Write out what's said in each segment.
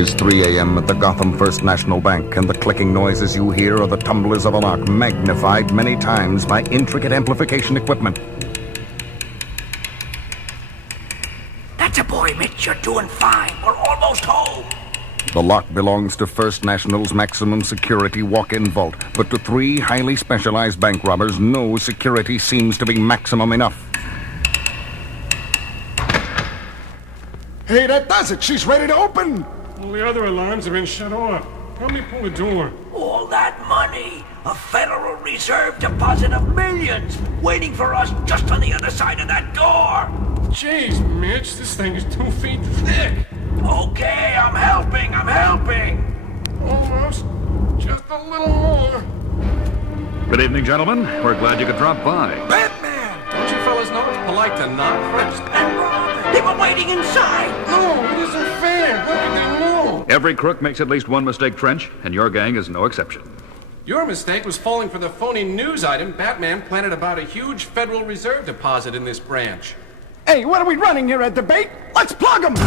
is 3 a.m. at the Gotham First National Bank, and the clicking noises you hear are the tumblers of a lock magnified many times by intricate amplification equipment. That's a boy, Mitch. You're doing fine. We're almost home. The lock belongs to First National's maximum security walk-in vault, but to 3 highly specialized bank robbers, no security seems to be maximum enough. Hey, that does it. She's ready to open. All the other alarms have been shut off. Help me pull the door. All that money. A Federal Reserve deposit of millions waiting for us just on the other side of that door. Jeez, Mitch, this thing is 2 feet thick. Okay, I'm helping. Almost. Just a little more. Good evening, gentlemen. We're glad you could drop by. Batman! Don't you fellas know it's polite to knock first? And Rob, they were waiting inside. No, it isn't fair. How could they know? Every crook makes at least one mistake, Trench, and your gang is no exception. Your mistake was falling for the phony news item Batman planted about a huge Federal Reserve deposit in this branch. Hey, what are we running here, a debate? Let's plug them! They're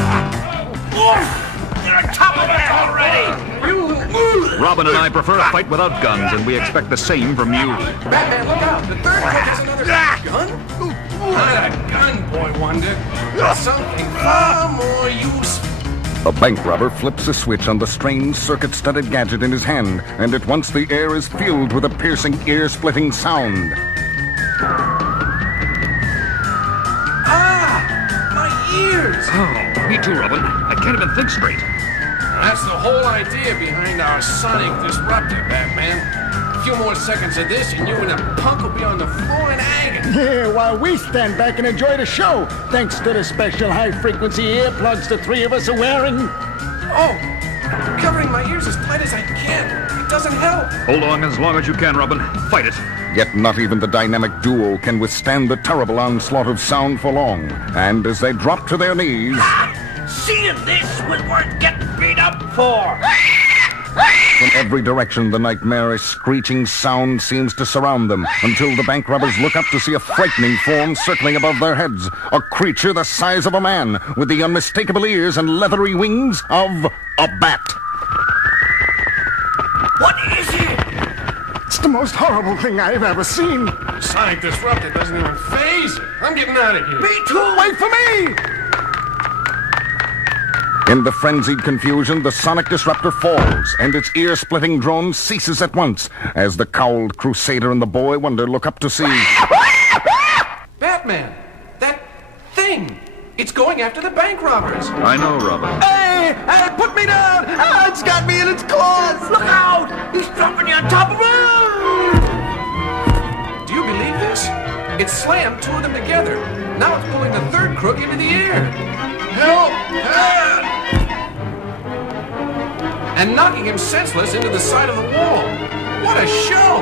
on top of us already. Robin and I prefer a fight without guns, and we expect the same from you. Batman, look out! The third crook has another gun? Not a gun, Boy Wonder. Something far more useful. A bank robber flips a switch on the strange circuit-studded gadget in his hand, and at once the air is filled with a piercing, ear-splitting sound. Ears! Oh, me too, Robin. I can't even think straight. That's the whole idea behind our sonic disruptor, Batman. A few more seconds of this and you and a punk will be on the floor in agony. Yeah, while we stand back and enjoy the show, thanks to the special high-frequency earplugs the 3 of us are wearing. Oh, covering my ears as tight as I can. It doesn't help. Hold on as long as you can, Robin. Fight it. Yet not even the dynamic duo can withstand the terrible onslaught of sound for long. And as they drop to their knees... Seeing this was worth getting beat up for. From every direction, the nightmarish screeching sound seems to surround them, until the bank robbers look up to see a frightening form circling above their heads. A creature the size of a man, with the unmistakable ears and leathery wings of a bat. What is it? It's the most horrible thing I've ever seen. Sonic disruptor doesn't even phase it. I'm getting out of here. Me too. Wait for me! In the frenzied confusion, the sonic disruptor falls, and its ear-splitting drone ceases at once, as the cowled crusader and the boy wonder look up to see... Batman! That thing! It's going after the bank robbers! I know, Robin. Hey! Hey, put me down! Ah, it's got me in its claws! Look out! He's dropping you on top of him! Do you believe this? It slammed 2 of them together. Now it's pulling the third crook into the air. Help! Help! And knocking him senseless into the side of the wall. What a show!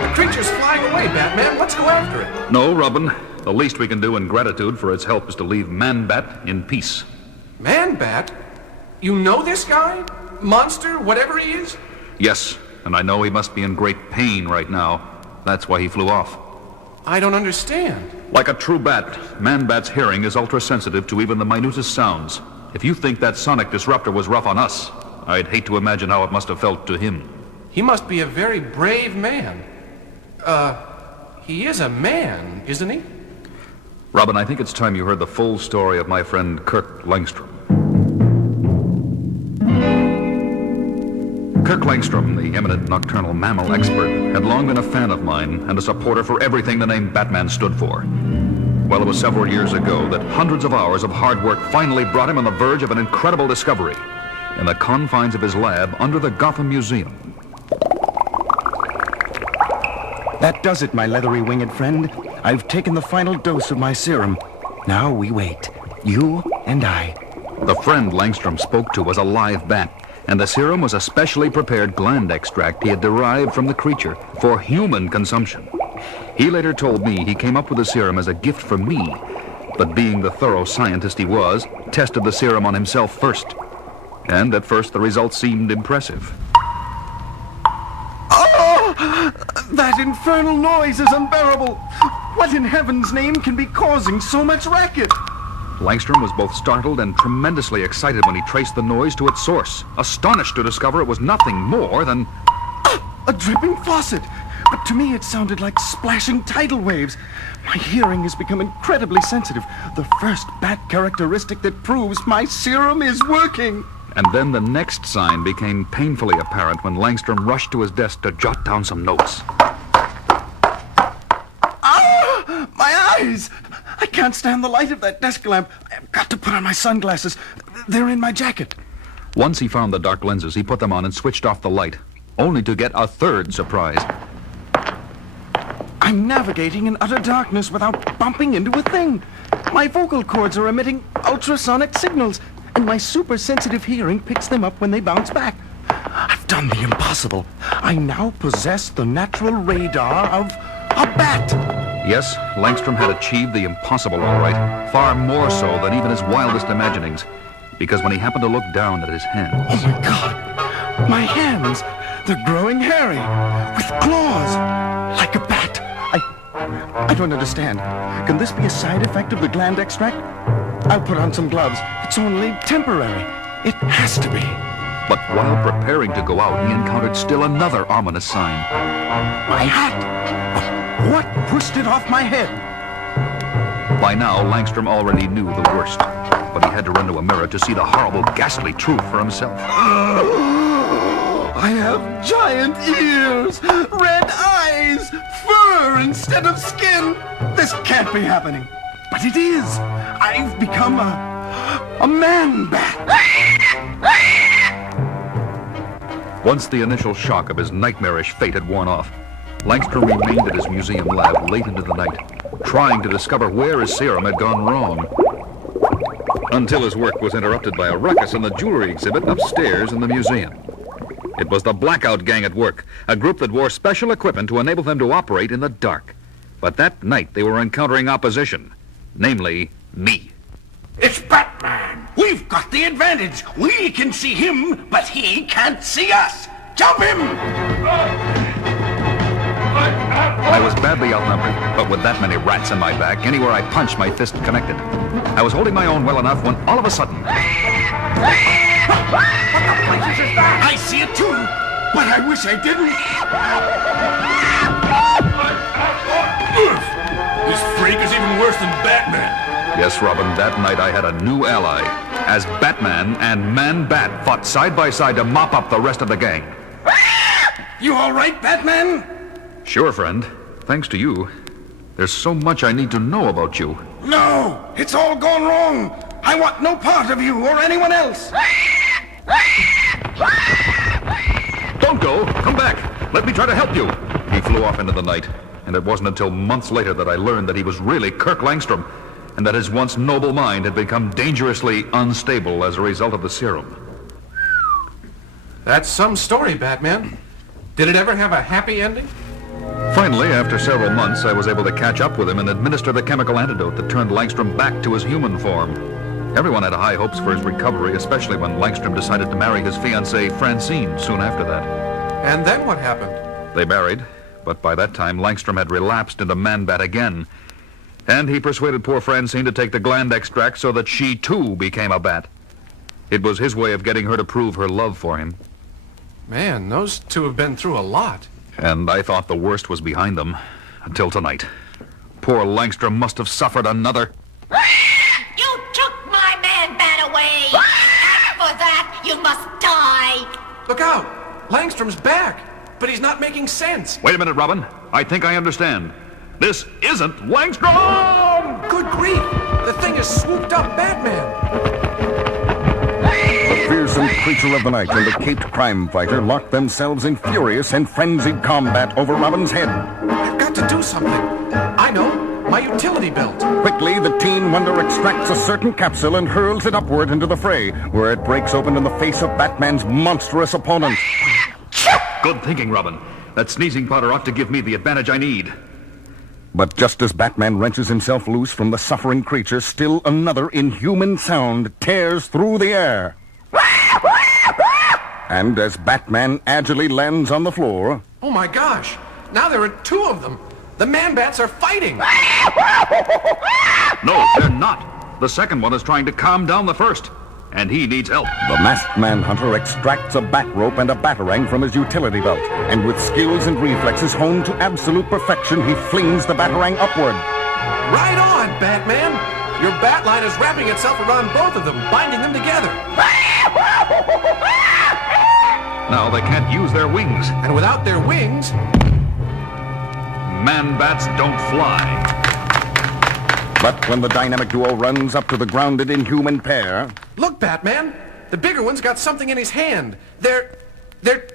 The creature's flying away, Batman. Let's go after it. No, Robin. The least we can do in gratitude for its help is to leave Man-Bat in peace. Man-Bat? You know this guy? Monster, whatever he is? Yes, and I know he must be in great pain right now. That's why he flew off. I don't understand. Like a true bat, Man-Bat's hearing is ultra-sensitive to even the minutest sounds. If you think that sonic disruptor was rough on us, I'd hate to imagine how it must have felt to him. He must be a very brave man. He is a man, isn't he? Robin, I think it's time you heard the full story of my friend Kirk Langstrom. Kirk Langstrom, the eminent nocturnal mammal expert, had long been a fan of mine and a supporter for everything the name Batman stood for. Well, it was several years ago that hundreds of hours of hard work finally brought him on the verge of an incredible discovery in the confines of his lab under the Gotham Museum. That does it, my leathery winged friend. I've taken the final dose of my serum. Now we wait. You and I. The friend Langstrom spoke to was a live bat, and the serum was a specially prepared gland extract he had derived from the creature for human consumption. He later told me he came up with the serum as a gift from me, but being the thorough scientist he was, tested the serum on himself first. And at first the results seemed impressive. Oh! That infernal noise is unbearable! What in heaven's name can be causing so much racket? Langstrom was both startled and tremendously excited when he traced the noise to its source, astonished to discover it was nothing more than... A dripping faucet! But to me it sounded like splashing tidal waves. My hearing has become incredibly sensitive. The first bat characteristic that proves my serum is working. And then the next sign became painfully apparent when Langstrom rushed to his desk to jot down some notes. Ah! My eyes! I can't stand the light of that desk lamp. I've got to put on my sunglasses. They're in my jacket. Once he found the dark lenses, he put them on and switched off the light, only to get a third surprise. I'm navigating in utter darkness without bumping into a thing. My vocal cords are emitting ultrasonic signals, and my super-sensitive hearing picks them up when they bounce back. I've done the impossible. I now possess the natural radar of a bat. Yes, Langstrom had achieved the impossible, all right. Far more so than even his wildest imaginings. Because when he happened to look down at his hands... Oh, my God. My hands, they're growing hairy, with claws, like a bat. I don't understand. Can this be a side effect of the gland extract? I'll put on some gloves. It's only temporary. It has to be. But while preparing to go out, he encountered still another ominous sign. My hat! What pushed it off my head? By now, Langstrom already knew the worst. But he had to run to a mirror to see the horrible, ghastly truth for himself. I have giant ears, red eyes, fur instead of skin. This can't be happening. But it is. I've become a man-bat. Once the initial shock of his nightmarish fate had worn off, Langstrom remained at his museum lab late into the night, trying to discover where his serum had gone wrong. Until his work was interrupted by a ruckus in the jewelry exhibit upstairs in the museum. It was the Blackout Gang at work, a group that wore special equipment to enable them to operate in the dark. But that night they were encountering opposition, namely me. It's Batman! We've got the advantage! We can see him, but he can't see us! Jump him! I was badly outnumbered, but with that many rats in my back, anywhere I punched, my fist connected. I was holding my own well enough when all of a sudden... I see it too, but I wish I didn't. This freak is even worse than Batman. Yes, Robin, that night I had a new ally, as Batman and Man-Bat fought side by side to mop up the rest of the gang. You all right, Batman? Sure, friend. Thanks to you. There's so much I need to know about you. No, it's all gone wrong. I want no part of you or anyone else. Don't go! Come back! Let me try to help you! He flew off into the night, and it wasn't until months later that I learned that he was really Kirk Langstrom, and that his once noble mind had become dangerously unstable as a result of the serum. That's some story, Batman. Did it ever have a happy ending? Finally, after several months, I was able to catch up with him and administer the chemical antidote that turned Langstrom back to his human form. Everyone had high hopes for his recovery, especially when Langstrom decided to marry his fiancée, Francine, soon after that. And then what happened? They married, but by that time, Langstrom had relapsed into Man-Bat again. And he persuaded poor Francine to take the gland extract so that she, too, became a bat. It was his way of getting her to prove her love for him. Man, those two have been through a lot. And I thought the worst was behind them, until tonight. Poor Langstrom must have suffered another... You took my Man-Bat away! And for that, you must die! Look out! Langstrom's back! But he's not making sense! Wait a minute, Robin. I think I understand. This isn't Langstrom! Good grief! The thing has swooped up Batman! The fearsome creature of the night and the caped crime fighter locked themselves in furious and frenzied combat over Robin's head. I've got to do something. I know. My utility belt. Quickly, the Teen Wonder extracts a certain capsule and hurls it upward into the fray, where it breaks open in the face of Batman's monstrous opponent. Good thinking, Robin. That sneezing powder ought to give me the advantage I need. But just as Batman wrenches himself loose from the suffering creature, still another inhuman sound tears through the air. And as Batman agilely lands on the floor... Oh my gosh! Now there are two of them! The Man-Bats are fighting! No, they're not. The second one is trying to calm down the first, and he needs help. The masked manhunter extracts a bat rope and a batarang from his utility belt, and with skills and reflexes honed to absolute perfection, he flings the batarang upward. Right on, Batman! Your bat line is wrapping itself around both of them, binding them together. Now they can't use their wings. And without their wings... Man-bats don't fly. But when the dynamic duo runs up to the grounded inhuman pair... Look, Batman! The bigger one's got something in his hand. They're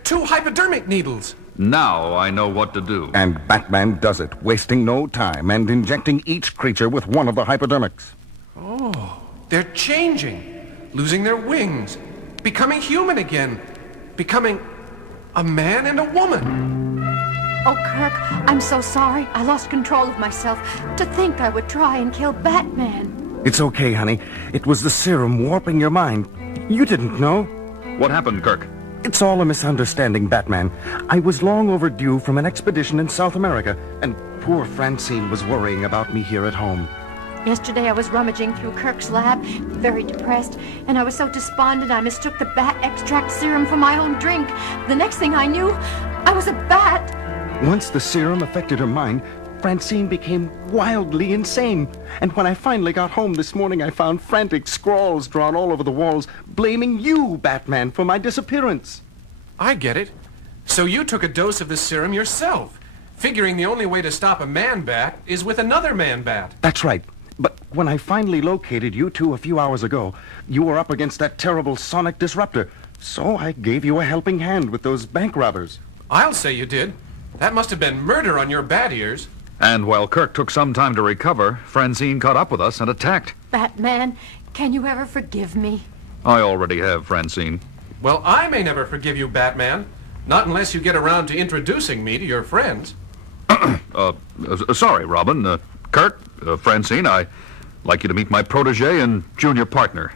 2 hypodermic needles. Now I know what to do. And Batman does it, wasting no time and injecting each creature with one of the hypodermics. Oh, they're changing, losing their wings, becoming human again, becoming a man and a woman. Oh, Kirk, I'm so sorry. I lost control of myself. To think I would try and kill Batman. It's okay, honey. It was the serum warping your mind. You didn't know. What happened, Kirk? It's all a misunderstanding, Batman. I was long overdue from an expedition in South America, and poor Francine was worrying about me here at home. Yesterday I was rummaging through Kirk's lab, very depressed, and I was so despondent I mistook the bat extract serum for my own drink. The next thing I knew, I was a bat. Once the serum affected her mind, Francine became wildly insane. And when I finally got home this morning, I found frantic scrawls drawn all over the walls, blaming you, Batman, for my disappearance. I get it. So you took a dose of this serum yourself, figuring the only way to stop a man-bat is with another man-bat. That's right. But when I finally located you two a few hours ago, you were up against that terrible sonic disruptor. So I gave you a helping hand with those bank robbers. I'll say you did. That must have been murder on your bat ears. And while Kirk took some time to recover, Francine caught up with us and attacked. Batman, can you ever forgive me? I already have, Francine. Well, I may never forgive you, Batman. Not unless you get around to introducing me to your friends. Sorry, Robin. Kirk, Francine, I'd like you to meet my protege and junior partner.